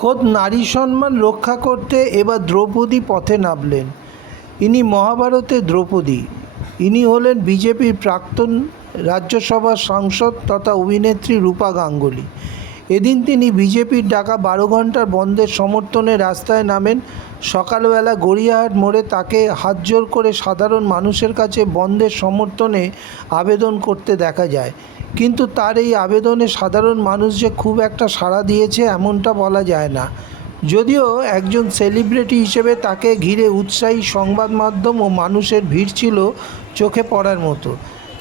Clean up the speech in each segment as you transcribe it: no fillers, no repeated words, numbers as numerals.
খোদ নারী সম্মান রক্ষা করতে এবার দ্রৌপদী পথে নামলেন। ইনি মহাভারতের দ্রৌপদী। ইনি হলেন বিজেপির প্রাক্তন রাজ্যসভার সাংসদ তথা অভিনেত্রী রূপা গাঙ্গুলি। এদিন তিনি বিজেপির ডাকা 12 ঘন্টার বন্ধের সমর্থনে রাস্তায় নামেন। সকালবেলা গড়িয়াহাট মোড়ে তাকে হাতজোড় করে সাধারণ মানুষের কাছে বন্ধের সমর্থনে আবেদন করতে দেখা যায়। কিন্তু তার এই আবেদনে সাধারণ মানুষ যে খুব একটা সাড়া দিয়েছে এমনটা বলা যায় না। যদিও একজন সেলিব্রিটি হিসেবে তাকে ঘিরে উৎসাহী সংবাদ মাধ্যম ও মানুষের ভিড় ছিল চোখে পড়ার মতো,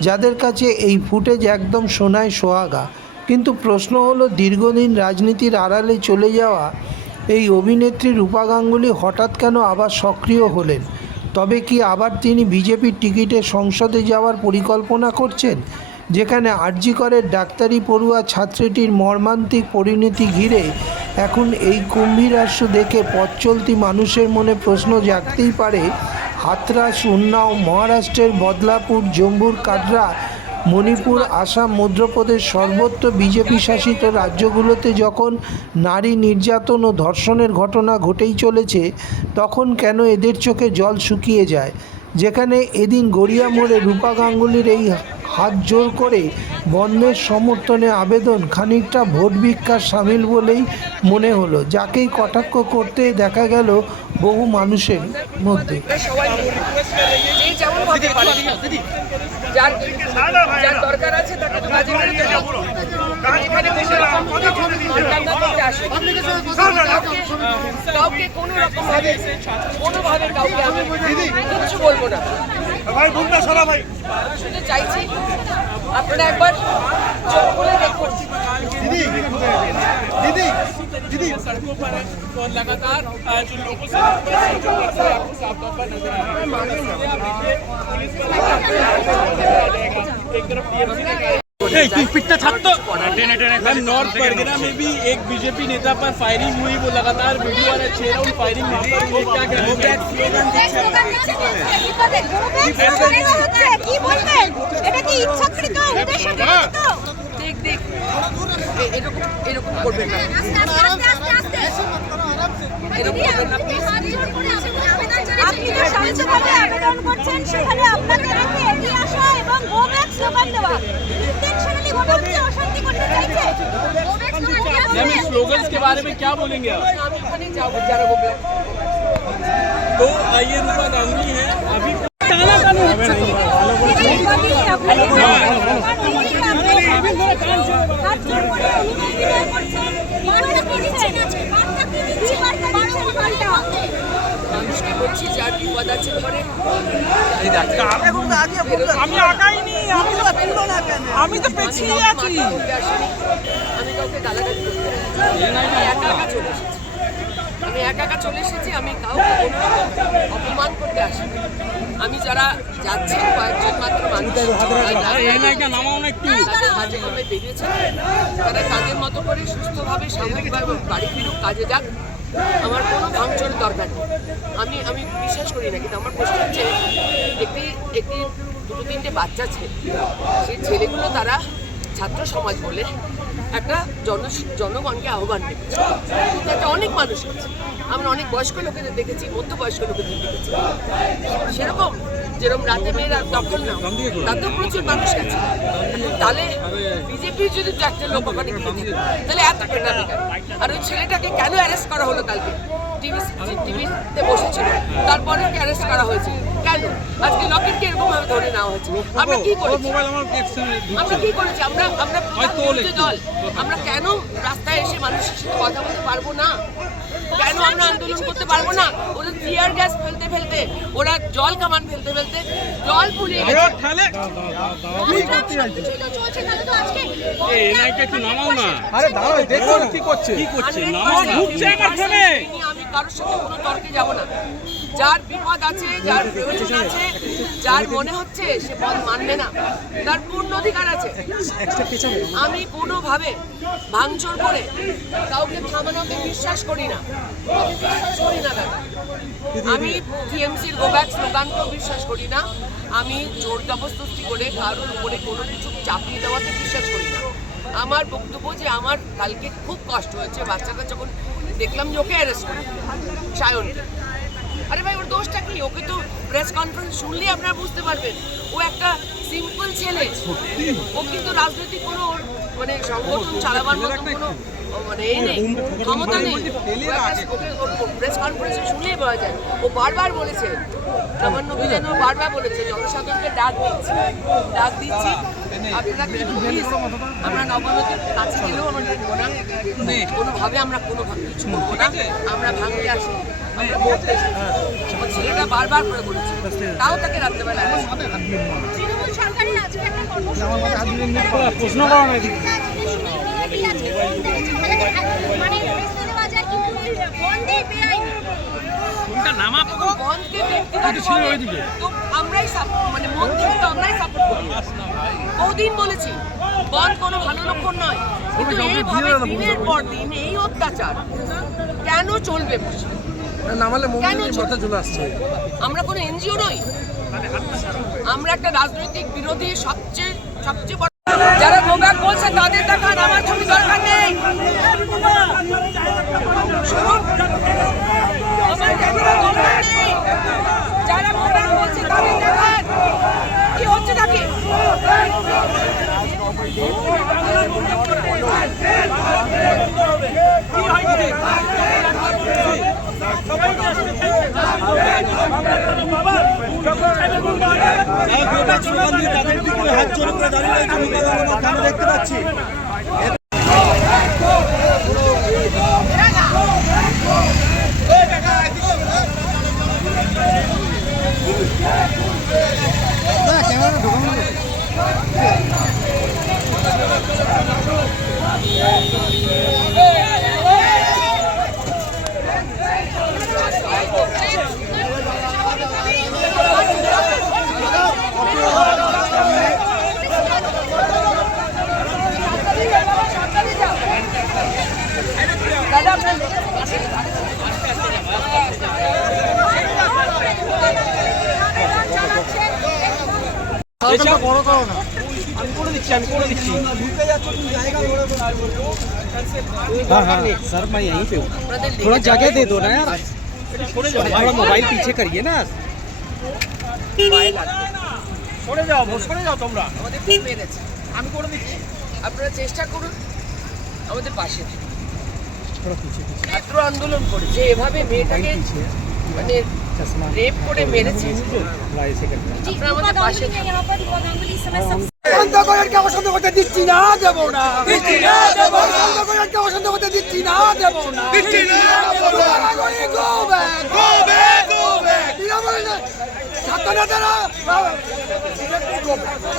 যাদের কাছে এই ফুটেজ একদম সোনায় সোহাগা। কিন্তু প্রশ্ন হলো, দীর্ঘদিন রাজনীতির আড়ালে চলে যাওয়া এই অভিনেত্রী রূপা গাঙ্গুলি হঠাৎ কেন আবার সক্রিয় হলেন? তবে কি আবার তিনি বিজেপির টিকিটে সংসদে যাওয়ার পরিকল্পনা করছেন? যেখানে আরজি করের ডাক্তারি পড়ুয়া ছাত্রীটির মর্মান্তিক পরিণতি ঘিরে এখন এই কুম্ভীরাস্য দেখে পথ চলতি মানুষের মনে প্রশ্ন জাগতেই পারে। হাথরাস, উন্নাও, মহারাষ্ট্রের বদলাপুর, জম্মুর কাটরা, মণিপুর, আসাম, মধ্যপ্রদেশ সর্বত্র বিজেপি শাসিত রাজ্যগুলোতে যখন নারী নির্যাতন ও ধর্ষণের ঘটনা ঘটেই চলেছে, তখন কেন এদের চোখে জল শুকিয়ে যায়? যেখানে এদিন গড়িয়া মোড়ে রূপা গাঙ্গুলির এই হাত জোর করে বন্ধের সমর্থনে আবেদন খানিকটা ভোট ভিক্ষার সামিল বলেই মনে হলো, যাকেই কটাক্ষ করতে দেখা গেল বহু মানুষের মধ্যে। চাইছি আপনারা একবার চোখ খুলে দেখুন। दीदी दीदी दीदी सड़कों पर है तो लगातार जो लोगों से आपको साफ तौर पर नजर आ रहा है। पुलिस एक तरफ नॉर्थ परगना में भी एक बीजेपी नेता पर फायरिंग हुई, वो लगातार वीडियो आ रहा है, फायरिंग वहाँ पर हुई। क्या स्लोगन्स के बारे में क्या बोलेंगे आप? तो ये रूपा गांगुली है अभी আমি তো পেছিয়ে আছি। আমি কাউকে গালাগালি করতে আমি একা চলে এসেছি। আমি কাউকে অপমান করতে আসিনি। আমি যারা যাচ্ছে কয়েকজন মাত্র মানুষ বেরিয়েছে, তারা কাজের মতো করে সুস্থভাবে স্বাভাবিকভাবে বাড়ি ফিরুক, কাজে যাক। আমার কোনো ভাঙচুরের দরকার নেই। আমি বিশ্বাস করি না। কিন্তু আমার প্রশ্ন হচ্ছে, একটি দুটো তিনটে বাচ্চা ছেলে, সেই ছেলেগুলো তারা ছাত্র সমাজ বলে একটা জনগণকে আহ্বান রেখেছে। একটা অনেক মানুষ আছে, আমরা অনেক বয়স্ক লোকেদের দেখেছি, মধ্যবয়স্ক লোকেদের দেখেছি। সেরকম যেরকম রাতে মেয়েরা দখল না, তাতেও প্রচুর মানুষ গেছে। তাহলে বিজেপির যদি একটা লোক ওখানে গিয়ে থাকে, তাহলে এত কেনা বেকার। আর ওই ছেলেটাকে কেন অ্যারেস্ট করা হলো? কালকে টিভিতে বসেছিল, তারপরে ওকে অ্যারেস্ট করা হয়েছে কেন? আজকে লকেটকে এরকম ভাবে ধরে নেওয়া হয়েছে। আমরা কি করেছি? আমরা দল, আমরা কেন রাস্তায় এসে মানুষের সাথে কথা বলতে পারবো না? কেন আমরা আন্দোলন করতে পারবো না? ওরা টিয়ার গ্যাস ফেলতে, ওরা জল কামান ফেলতে, জল পুড়িয়ে গেছে। আমি কারোর সাথে কোনো তর্কে যাবো না। যার বিপদ আছে, যার প্রয়োজন আছে, যার মনে হচ্ছে সে পথ মানবে না, তার পূর্ণ অধিকার আছে। আমি কোনোভাবে ভাঙচুর করে কাউকে থামানোকে বিশ্বাস করি না। আমি টিএমসির গো ব্যাক স্লোগানকেও বিশ্বাস করি না। আমি জোর জবরদস্তি করে কারোর উপরে কোনো কিছু চাপিয়ে দেওয়াতে বিশ্বাস করি না। আমার বক্তব্য যে আমার কালকে খুব কষ্ট হয়েছে বাচ্চাটা যখন দেখলাম যে ওকে অ্যারেস্ট করে সায়নকে। আরে ভাই ওর দোষটা কি? ওকে তো প্রেস কনফারেন্স শুনলেই আপনারা বুঝতে পারবেন ও একটা সিম্পল ছেলে। ও কিন্তু রাজনৈতিক কোনো মানে সংগঠন চালাবার মতন কোনো মানে এই নেই, ক্ষমতা নেই। প্রেস কনফারেন্সে শুনলেই বলা যায়। ও বারবার বলেছে, সামান্য বিধান ও বারবার বলেছে জনসাধারণকে ডাক দিচ্ছি আপনারা কিন্তু প্লিজ আমরা নবান্নদের কাছে গেলেও আমরা দেখবো না, কোনোভাবে আমরা কোনো কিছু করবো না, আমরা ভাঙতে আসি, আমরা মরতে এসেছি। ছেলেটা বারবার করে বলেছে, তাও তাকে রাত্রেবেলা তৃণমূল সরকারের আজকে একটা কর্মসূচি প্রশ্ন করা নাই মানে বেসতে দেওয়া যায় কিন্তু বন্ধই বেআইনি। বন্ধকে ব্যক্তিগতভাবে তো আমরাই মানে মন থেকে তো আমরাই সাপোর্ট করি। বহুদিন বলেছি বন্ধ কোনো ভালো লক্ষণ নয়, কিন্তু এইভাবে দিনের পর দিন এই অত্যাচার কেন চলবে? কেন চলবে? আমরা কোনো এনজিও নই, আমরা একটা রাজনৈতিক বিরোধী সবচেয়ে বড়। যারা গোব্যাক বলছে তাদের দেখান, আমার ছবি দরকার নেই। আমার ক্যামেরা দরকার নেই। যারা গোব্যাক বলছে তাদের দেখান, কি হচ্ছে নাকি? হাত জোর করে দাঁড়িয়ে রয়েছে, আমি দেখতে পাচ্ছি। বড় করো না, আমি করে দিচ্ছি। हाँ सर मैं यहीं पे हूँ, थोड़ा जगह दे दो ना यार, थोड़ा मोबाइल पीछे करिए ना। সরে যাও তোমরা, আমাদের খুব মেরেছে, আমি করে দিচ্ছি। আপনারা চেষ্টা করুন আমাদের পাশে। ছাত্র আন্দোলন করে যে এভাবে মেয়েটাকে মানে রেপ করে মেরেছে, আপনারা আমাদের পাশে থাকুন। यहाँ पर गोदावरी इस समय सबसे বন্ধ করার কে অবসন্দ করতে দিচ্ছি না, দেব না বন্ধ করার কে অবসন্দ করতে দিচ্ছি না, দেব না ছাত্র নেতারা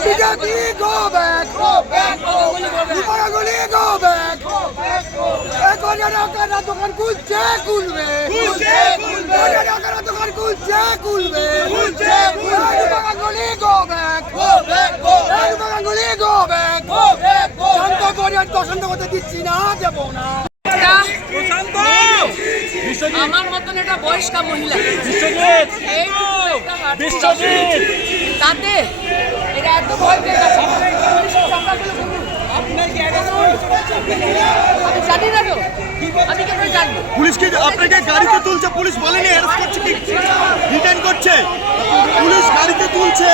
বিজেপি গো ব্যাক, দীপাগুলি গো ব্যাক। দোকান খুলছে খুলবে, দোকান খুলছে খুলবে, দীপাগুলি গো ব্যাক, দীপাগুলি গো ব্যাক। শান্ত করিয়ান পছন্দ করতে দিচ্ছি না, দেব না। আমার মতন একটা বয়স্কা মহিলা তাতে এরা এত ভয় পেয়ে গেছে। আমি জানি না তো, আমি কেন জানবো? পুলিশকে আপনাকে গাড়িতে তুলছে, পুলিশ বলেনি অ্যারেস্ট করছে কি রিটার্ন করছে, পুলিশ গাড়িতে তুলছে।